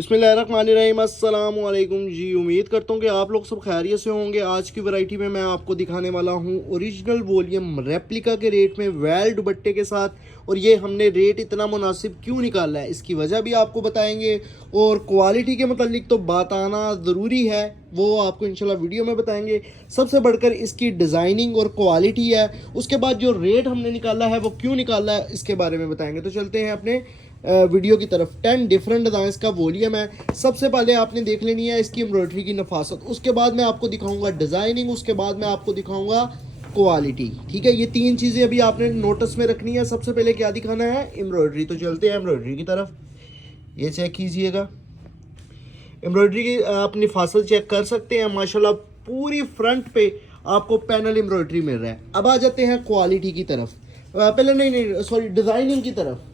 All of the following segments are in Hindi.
बिस्मिल्लाहिर्रहमानिर्रहीम अस्सलाम वालेकुम जी। उम्मीद करता हूँ कि आप लोग सब खैरियत से होंगे। आज की वैरायटी में मैं आपको दिखाने वाला हूँ ओरिजिनल वॉल्यूम रेप्लिका के रेट में वेल दुपट्टे के साथ। और ये हमने रेट इतना मुनासिब क्यों निकाला है, इसकी वजह भी आपको बताएंगे। और क्वालिटी के मतलब तो बात आना ज़रूरी है, वो आपको इंशाल्लाह वीडियो में बताएंगे। सबसे बढ़कर इसकी डिज़ाइनिंग और क्वालिटी है। उसके बाद जो रेट हमने निकाला है वो क्यों निकाला है, इसके बारे में बताएंगे। तो चलते हैं अपने वीडियो की तरफ। 10 डिफरेंट डिज़ाइंस का वॉल्यूम है। सबसे पहले आपने देख लेनी है इसकी एम्ब्रॉयडरी की नफासत, उसके बाद मैं आपको दिखाऊंगा डिज़ाइनिंग, उसके बाद मैं आपको दिखाऊंगा क्वालिटी। ठीक है, ये तीन चीज़ें अभी आपने नोटिस में रखनी है। सबसे पहले क्या दिखाना है, एम्ब्रॉयडरी। तो चलते हैं एम्ब्रॉयडरी की तरफ। ये चेक कीजिएगा, एम्ब्रॉयडरी की आप नफासत चेक कर सकते हैं। माशाल्लाह पूरी फ्रंट पे आपको पैनल एम्ब्रॉयडरी मिल रहा है। अब आ जाते हैं क्वालिटी की तरफ, पहले नहीं सॉरी डिज़ाइनिंग की तरफ।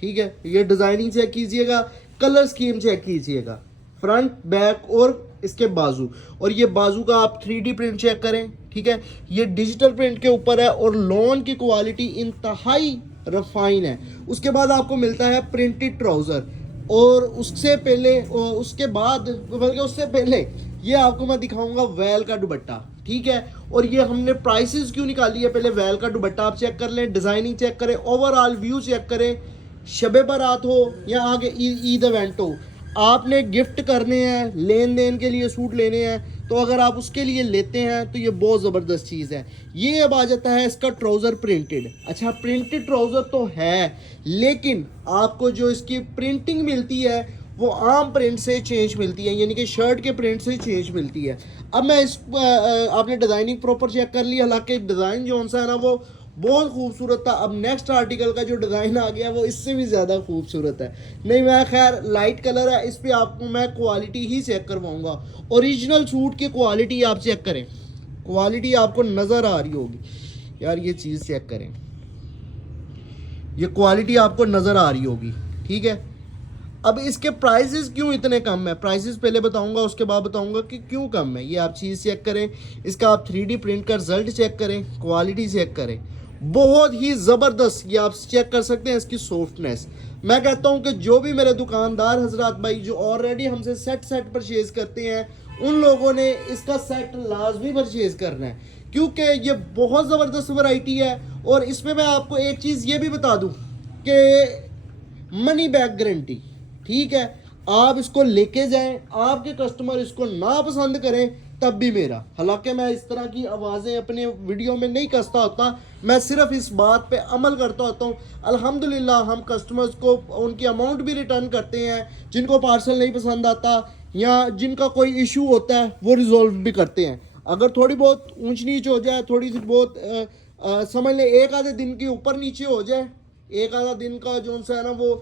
ठीक है, ये डिज़ाइनिंग चेक कीजिएगा, कलर स्कीम चेक कीजिएगा, फ्रंट बैक और इसके बाजू। और ये बाजू का आप 3D प्रिंट चेक करें। ठीक है, ये डिजिटल प्रिंट के ऊपर है और लॉन की क्वालिटी इंतहाई रफाइन है। उसके बाद आपको मिलता है प्रिंटेड ट्राउज़र, और उससे पहले उसके बाद बल्कि उससे पहले ये आपको मैं दिखाऊंगा वेल का दुपट्टा। ठीक है, और ये हमने प्राइसेस क्यों निकाली है, पहले वेल का दुपट्टा आप चेक कर लें, डिज़ाइनिंग चेक करें, ओवरऑल व्यू चेक करें। शबे बारात हो या आगे ईद इवेंट हो, आपने गिफ्ट करने हैं, लेन देन के लिए सूट लेने हैं, तो अगर आप उसके लिए लेते हैं तो ये बहुत ज़बरदस्त चीज़ है। ये अब आ जाता है इसका ट्राउज़र प्रिंटेड। अच्छा, प्रिंटेड ट्राउज़र तो है, लेकिन आपको जो इसकी प्रिंटिंग मिलती है वो आम प्रिंट से चेंज मिलती है, यानी कि शर्ट के प्रिंट से चेंज मिलती है। अब मैं इस आपने डिज़ाइनिंग प्रॉपर चेक कर लिया, हालांकि डिज़ाइन जो सा है ना वो बहुत खूबसूरत था। अब नेक्स्ट आर्टिकल का जो डिज़ाइन आ गया वो इससे भी ज़्यादा खूबसूरत है। नहीं, मैं खैर लाइट कलर है, इस पर आपको मैं क्वालिटी ही चेक करवाऊंगा। ओरिजिनल सूट की क्वालिटी आप चेक करें, क्वालिटी आपको नज़र आ रही होगी यार, ये चीज़ चेक करें, ये क्वालिटी आपको नज़र आ रही होगी। ठीक है, अब इसके प्राइसेस क्यों इतने कम है, प्राइसेस पहले बताऊंगा, उसके बाद बताऊंगा कि क्यों कम है। ये आप चीज़ चेक करें, इसका आप 3D प्रिंट का रिजल्ट चेक करें, क्वालिटी चेक करें, बहुत ही ज़बरदस्त। ये आप चेक कर सकते हैं इसकी सॉफ्टनेस। मैं कहता हूं कि जो भी मेरे दुकानदार हजरात भाई जो ऑलरेडी हमसे सेट परचेज करते हैं, उन लोगों ने इसका सेट लाजमी परचेज करना है, क्योंकि ये बहुत ज़बरदस्त वैरायटी है। और इसमें मैं आपको एक चीज़ ये भी बता दूं कि मनी बैक गारंटी। ठीक है, आप इसको लेके जाएं, आपके कस्टमर इसको ना पसंद करें तब भी मेरा, हालांकि मैं इस तरह की आवाज़ें अपने वीडियो में नहीं कसता होता, मैं सिर्फ इस बात पे अमल करता होता हूँ। अल्हम्दुलिल्लाह हम कस्टमर्स को उनकी अमाउंट भी रिटर्न करते हैं, जिनको पार्सल नहीं पसंद आता या जिनका कोई इशू होता है वो रिजॉल्व भी करते हैं। अगर थोड़ी बहुत ऊंच नीच हो जाए, थोड़ी सी बहुत समझ लें एक आधे दिन की ऊपर नीचे हो जाए, एक आधा दिन का जो सा है ना वो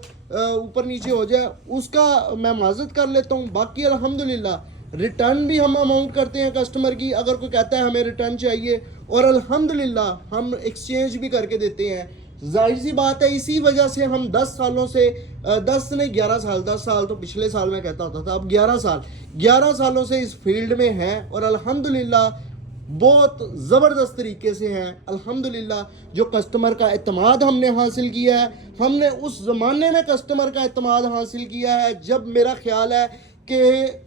ऊपर नीचे हो जाए, उसका मैं माजरत कर लेता हूँ। बाकी अल्हम्दुलिल्लाह रिटर्न भी हम अमाउंट करते हैं कस्टमर की, अगर कोई कहता है हमें रिटर्न चाहिए, और अल्हम्दुलिल्लाह हम एक्सचेंज भी करके देते हैं। जाहिर सी बात है, इसी वजह से हम 10 सालों से 10 नहीं 11 साल, 10 साल तो पिछले साल मैं कहता होता था, अब 11 सालों से इस फील्ड में हैं, और अल्हम्दुलिल्लाह बहुत ज़बरदस्त तरीके से हैं। अल्हम्दुलिल्लाह जो कस्टमर का एतमाद हमने हासिल किया है, हमने उस ज़माने में कस्टमर का एतमाद हासिल किया है जब मेरा ख्याल है कि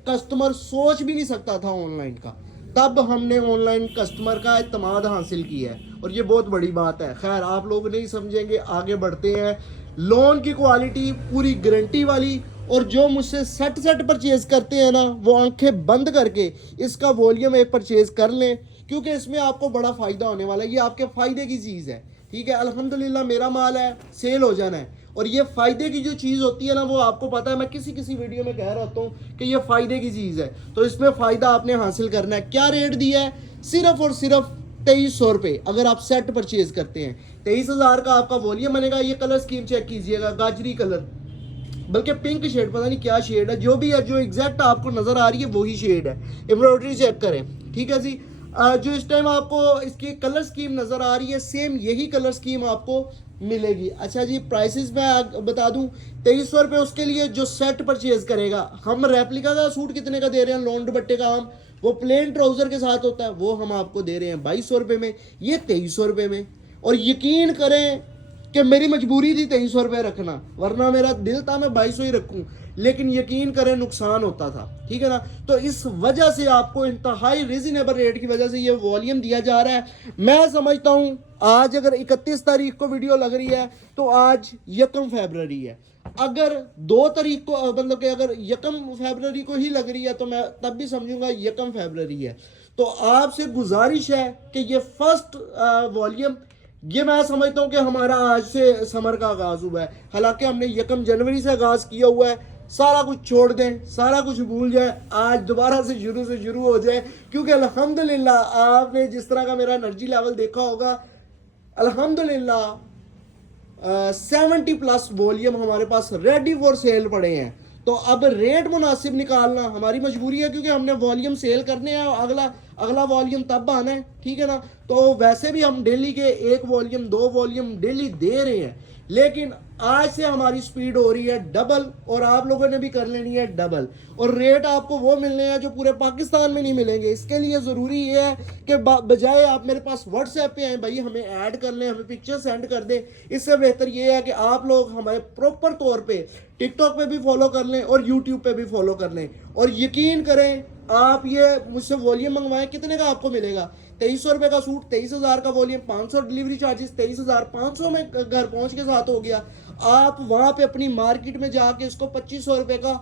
कस्टमर सोच भी नहीं सकता था ऑनलाइन का, तब हमने ऑनलाइन कस्टमर का एतमाद हासिल किया है, और ये बहुत बड़ी बात है। खैर आप लोग नहीं समझेंगे, आगे बढ़ते हैं। लोन की क्वालिटी पूरी गारंटी वाली, और जो मुझसे सेट परचेज करते हैं ना वो आंखें बंद करके इसका वॉल्यूम एक परचेज कर लें, क्योंकि इसमें आपको बड़ा फ़ायदा होने वाला है। ये आपके फ़ायदे की चीज़ है। ठीक है, अल्हम्दुलिल्लाह मेरा माल है, सेल हो जाना है, और ये फ़ायदे की जो चीज़ होती है ना वो आपको पता है, मैं किसी वीडियो में कह रहा होता हूँ कि ये फ़ायदे की चीज़ है, तो इसमें फ़ायदा आपने हासिल करना है। क्या रेट दिया है, सिर्फ और सिर्फ 2300 रुपये। अगर आप सेट परचेज करते हैं 23,000 का आपका वॉल्यूम बनेगा। ये कलर स्कीम चेक कीजिएगा, गाजरी कलर, बल्कि पिंक शेड, पता नहीं क्या शेड है, जो भी है, जो एग्जैक्ट आपको नज़र आ रही है वही शेड है। एम्ब्रॉयडरी चेक करें। ठीक है जी, जो इस टाइम आपको इसकी कलर स्कीम नज़र आ रही है, सेम यही कलर स्कीम आपको मिलेगी। अच्छा जी, प्राइसेस मैं बता दूं, 2300 रुपये उसके लिए जो सेट परचेज करेगा। हम रेप्लिका का सूट कितने का दे रहे हैं, लॉन दुपट्टे का, हम वो प्लेन ट्राउज़र के साथ होता है, वो हम आपको दे रहे हैं 2200 रुपये में, ये 2300 रुपये में। और यकीन करें कि मेरी मजबूरी थी 2300 रुपये रखना, वरना मेरा दिल था मैं 2200 ही रखूं, लेकिन यकीन करें नुकसान होता था, ठीक है ना। तो इस वजह से आपको इंतहाई रिजनेबल रेट की वजह से ये वॉल्यूम दिया जा रहा है। मैं समझता हूं आज अगर 31 तारीख को वीडियो लग रही है तो आज 1 फरवरी है। अगर 2 तारीख को मतलब कि अगर 1 फरवरी को ही लग रही है तो मैं तब भी समझूंगा 1 फरवरी है। तो आपसे गुजारिश है कि ये फर्स्ट वॉल्यूम, ये मैं समझता हूँ कि हमारा आज से समर का आगाज हुआ है, हालांकि हमने 1 जनवरी से आगाज किया हुआ है। सारा कुछ छोड़ दें, सारा कुछ भूल जाए, आज दोबारा से शुरू हो जाए, क्योंकि अल्हम्दुलिल्लाह आपने जिस तरह का मेरा एनर्जी लेवल देखा होगा, अल्हम्दुलिल्लाह 70+ वॉल्यूम हमारे पास रेडी फॉर सेल पड़े हैं। तो अब रेट मुनासिब निकालना हमारी मजबूरी है, क्योंकि हमने वॉल्यूम सेल करने हैं, अगला वॉल्यूम तब आना है, ठीक है ना। तो वैसे भी हम डेली के 1 वॉल्यूम 2 वॉल्यूम डेली दे रहे हैं, लेकिन आज से हमारी स्पीड हो रही है डबल, और आप लोगों ने भी कर लेनी है डबल, और रेट आपको वो मिलने हैं जो पूरे पाकिस्तान में नहीं मिलेंगे। इसके लिए ज़रूरी ये है कि बजाय आप मेरे पास व्हाट्सएप पे आए भाई हमें ऐड कर लें, हमें पिक्चर सेंड कर दें, इससे बेहतर ये है कि आप लोग हमें प्रॉपर तौर पे टिकटॉक पे भी फॉलो कर लें और यूट्यूब पे भी फॉलो कर लें। और यकीन करें, आप ये मुझसे वॉल्यूम मंगवाएं, कितने का आपको मिलेगा? 2300 रुपये का सूट, 23,000 का वॉल्यूम, 500 डिलीवरी चार्जेस, 23,500 में घर पहुंच के साथ हो गया। आप वहां पे अपनी मार्केट में जाके इसको 2500 रुपये का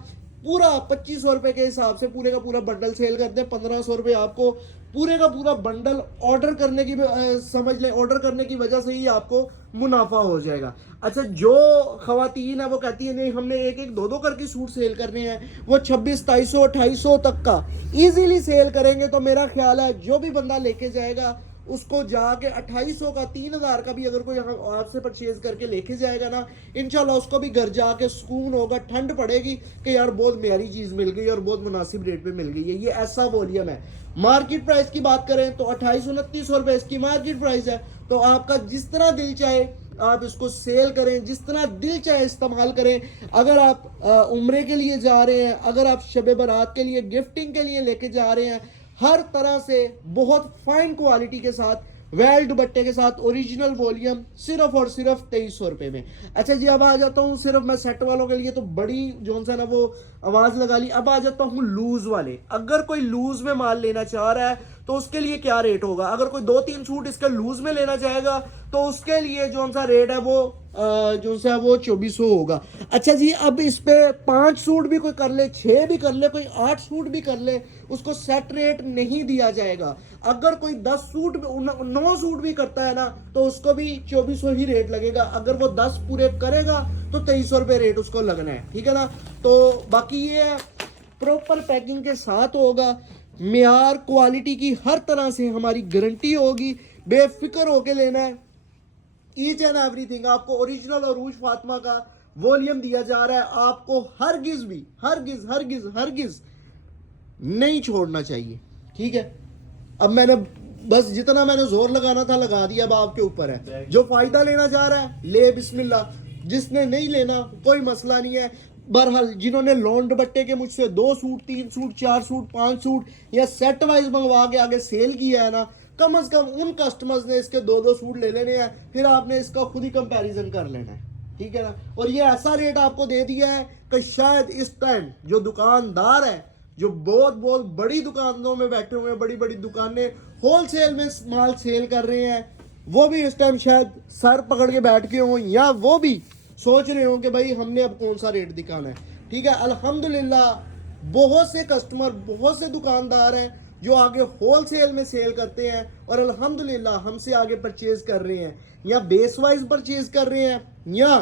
पूरा 2500 रुपये के हिसाब से पूरे का पूरा बंडल सेल करते हैं। 1500 रुपये आपको पूरे का पूरा बंडल ऑर्डर करने की समझ लें, ऑर्डर करने की वजह से ही आपको मुनाफा हो जाएगा। अच्छा, जो खवातीन है वो कहती है नहीं हमने 1-1 2-2 करके सूट सेल करने हैं, वो 2600 2200 2800 तक का इजीली सेल करेंगे, तो मेरा ख्याल है जो भी बंदा लेके जाएगा उसको जाके 2800 का 3000 का भी अगर कोई आपसे परचेज करके लेके जाएगा ना, इंशाल्लाह उसको भी घर जाके सुकून होगा, ठंड पड़ेगी कि यार बहुत प्यारी चीज मिल गई और बहुत मुनासिब रेट पे मिल गई है। ये ऐसा वॉल्यूम है। मार्केट प्राइस की बात करें तो 2800-2900 रुपए इसकी मार्केट प्राइस है। तो आपका जिस तरह दिल चाहे आप इसको सेल करें, जिस तरह दिल चाहे इस्तेमाल करें। अगर आप उम्रे के लिए जा रहे हैं, अगर आप शब बारात के लिए गिफ्टिंग के लिए लेके जा रहे हैं, हर तरह से बहुत फाइन क्वालिटी के साथ वेल दुपट्टे के साथ ओरिजिनल वॉल्यूम सिर्फ और सिर्फ 2300 रुपये में। अच्छा जी, अब आ जाता हूँ सिर्फ मैं सेट वालों के लिए तो बड़ी जो सा ना वो आवाज़ लगा ली। अब आ जाता हूँ लूज वाले। अगर कोई लूज में माल लेना चाह रहा है तो उसके लिए क्या रेट होगा? अगर कोई 2-3 सूट इसका लूज में लेना चाहेगा तो उसके लिए जो सा रेट है वो जो सा वो 2400 होगा। अच्छा जी, अब इस पे 5 सूट भी कोई कर ले, 6 भी कर ले, कोई 8 सूट भी कर ले, उसको सेट रेट नहीं दिया जाएगा। अगर कोई 10 सूट 9 सूट भी करता है ना तो उसको भी 2400 ही रेट लगेगा। अगर वो 10 पूरे करेगा तो 2300 रुपये रेट उसको लगना है, ठीक है ना। तो बाकी ये है प्रॉपर पैकिंग के साथ होगा, मियार क्वालिटी की हर तरह से हमारी गारंटी होगी, बेफिक्र होके लेना है। ईच एंड एवरीथिंग आपको ओरिजिनल और रूज फातिमा का वॉल्यूम दिया जा रहा है। आपको हरगिज भी हरगिज नहीं छोड़ना चाहिए, ठीक है। अब मैंने बस जितना मैंने जोर लगाना था लगा दिया, अब आपके ऊपर है। जो फायदा लेना चाह रहा है ले बिस्मिल्लाह, जिसने नहीं लेना कोई मसला नहीं है। बहरहाल जिन्होंने लोन दुपट्टे के मुझसे 2 सूट 3 सूट 4 सूट 5 सूट या सेट वाइज मंगवा के आगे सेल किया है ना, कम से कम उन कस्टमर्स ने इसके 2-2 सूट ले लेने हैं, फिर आपने इसका खुद ही कंपैरिजन कर लेना है, ठीक है ना। और ये ऐसा रेट आपको दे दिया है कि शायद इस टाइम जो दुकानदार है, जो बहुत बहुत बड़ी दुकानों में बैठे हुए हैं, बड़ी बड़ी दुकानें होलसेल में माल सेल कर रहे हैं, वो भी इस टाइम शायद सर पकड़ के बैठ के हों, या वो भी सोच रहे हो कि भाई हमने अब कौन सा रेट दिखाना है, ठीक है। अल्हम्दुलिल्लाह बहुत से कस्टमर, बहुत से दुकानदार हैं जो आगे होलसेल में सेल करते हैं और अल्हम्दुलिल्लाह हमसे आगे परचेज कर रहे हैं, या बेस वाइज परचेज कर रहे हैं, या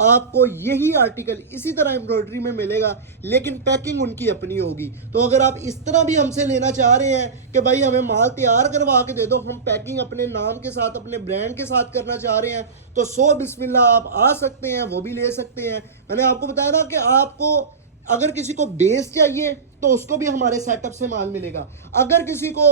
आपको यही आर्टिकल इसी तरह एम्ब्रॉयडरी में मिलेगा, लेकिन पैकिंग उनकी अपनी होगी। तो अगर आप इस तरह भी हमसे लेना चाह रहे हैं कि भाई हमें माल तैयार करवा के दे दो, हम पैकिंग अपने नाम के साथ अपने ब्रांड के साथ करना चाह रहे हैं, तो 100 बिस्मिल्लाह आप आ सकते हैं, वो भी ले सकते हैं। मैंने आपको बताया ना कि आपको अगर किसी को बेस चाहिए तो उसको भी हमारे सेटअप से माल मिलेगा। अगर किसी को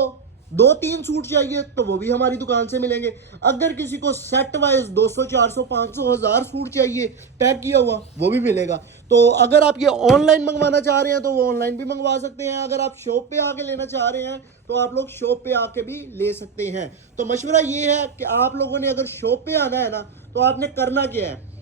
2-3 सूट चाहिए तो वो भी हमारी दुकान से मिलेंगे। अगर किसी को सेट वाइज 200 400 500 1000 सूट चाहिए पैक किया हुआ, वो भी मिलेगा। तो अगर आप ये ऑनलाइन मंगवाना चाह रहे हैं तो वो ऑनलाइन भी मंगवा सकते हैं। अगर आप शॉप पे आके लेना चाह रहे हैं तो आप लोग शॉप पे आके भी ले सकते हैं। तो मशवरा ये है कि आप लोगों ने अगर शॉप पे आना है ना, तो आपने करना क्या है,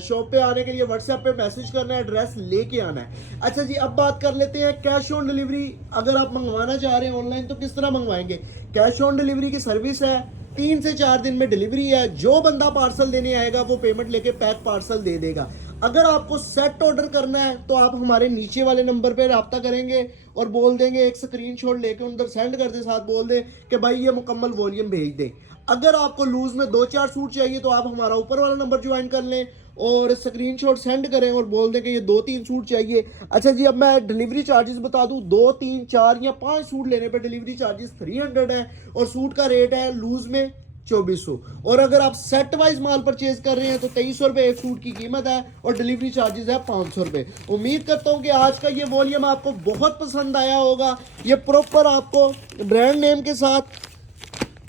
शॉप पे आने के लिए व्हाट्सएप पे मैसेज करना है, एड्रेस लेके आना है। अच्छा जी, अब बात कर लेते हैं कैश ऑन डिलीवरी। अगर आप मंगवाना चाह रहे हैं ऑनलाइन तो किस तरह मंगवाएंगे। कैश ऑन डिलीवरी की सर्विस है, 3 से 4 दिन में डिलीवरी है। जो बंदा पार्सल देने आएगा वो पेमेंट लेके पैक पार्सल दे देगा। अगर आपको सेट ऑर्डर करना है तो आप हमारे नीचे वाले नंबर पे रब्ता करेंगे और बोल देंगे, एक स्क्रीनशॉट लेके उधर सेंड कर दे, साथ बोल दे कि भाई ये मुकम्मल वॉल्यूम भेज दें। अगर आपको लूज में 2-4 सूट चाहिए तो आप हमारा ऊपर वाला नंबर ज्वाइन कर लें और स्क्रीनशॉट सेंड करें और बोल दें कि ये 2-3 सूट चाहिए। अच्छा जी, अब मैं डिलीवरी चार्जेस बता दूं। 2-3-4 या 5 सूट लेने पे डिलीवरी चार्जेस 300 है और सूट का रेट है लूज में 2400। और अगर आप सेट वाइज माल परचेज कर रहे हैं तो 2300 रुपये एक सूट की कीमत है और डिलीवरी चार्जेस है 500 रुपये। उम्मीद करता हूं कि आज का ये वॉल्यूम आपको बहुत पसंद आया होगा। ये प्रॉपर आपको ब्रांड नेम के साथ,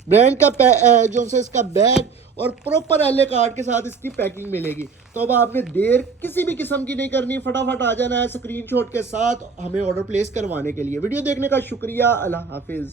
ब्रांड का जो से इसका बैग और प्रॉपर एलए कार्ड के साथ इसकी पैकिंग मिलेगी। तो अब आपने देर किसी भी किस्म की नहीं करनी, फटाफट आ जाना है स्क्रीनशॉट के साथ हमें ऑर्डर प्लेस करवाने के लिए। वीडियो देखने का शुक्रिया। अल्लाह हाफिज़।